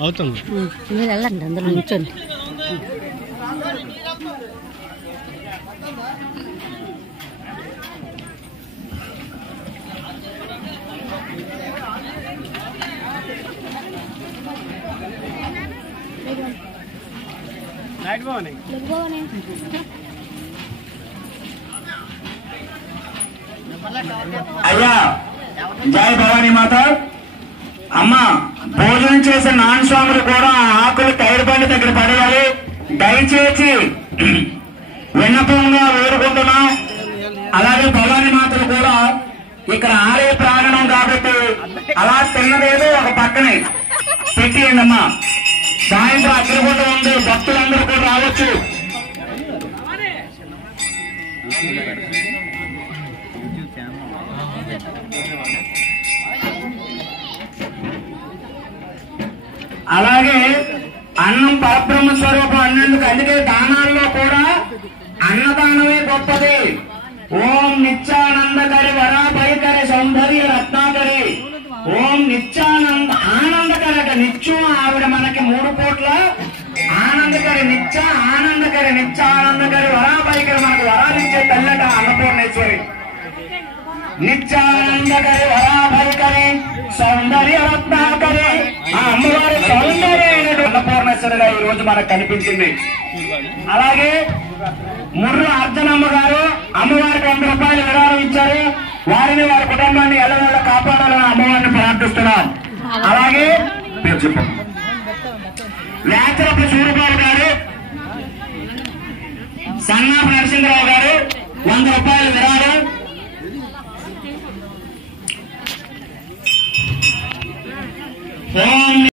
అవుతుంది. మీరు వెళ్ళండి, అందులో నిల్చోండి. అయ్యా జై భవానీ మాత. అమ్మ భోజనం చేసే నాన్ స్వాములు కూడా ఆకులు టైర్ బండి దగ్గర పడేయాలి. దయచేసి విన్నపంగా వేడుకుంటున్నాం. అలాగే భవానీ మాతలు కూడా ఇక్కడ ఆలయ ప్రాంగణం కాబట్టి అలా తిన్నదేదో ఒక పక్కనే పెట్టియండి అమ్మా. సాయంత్రం అగ్నిగుండం ఉంది, భక్తులందరూ కూడా రావచ్చు. అలాగే అన్నం పరబ్రహ్మ స్వరూపం అన్నందుకు, అందుకే దానాల్లో కూడా అన్నదానమే గొప్పది. ఓం నిత్యానందకరి వరాభయకరి సౌందర్య రత్నాకరి ఓం నిత్యానంద ఆనందకరక నిత్యం ఆవిడ మనకి 3 కోట్ల ఆనందకరి నిత్యానందకరి వరాభయకరి మనకు వరాలిచ్చే తల్లట అన్నపూర్ణేశ్వరి. నిత్యానందకరి వరాభయకరి సౌందర్య రత్నాకరి ఆ అమ్మవారి సౌందర్య అన్నపూర్ణేశ్వరిగా ఈ రోజు మనకు కనిపించింది. అలాగే ముర్రు అర్జనమ్మ గారు అమ్మవారికి 100 రూపాయలు విరాళం ఇచ్చారు. వారిని వారి కుటుంబాన్ని ఎల్లవెల్ల కాపాడాలని అమ్మవారిని ప్రార్థిస్తున్నాం. అలాగే వేచరపు సూర్యబాబు గారు, సన్నాపు నరసింహరావు గారు 100 రూపాయలు విరాళం. ఓం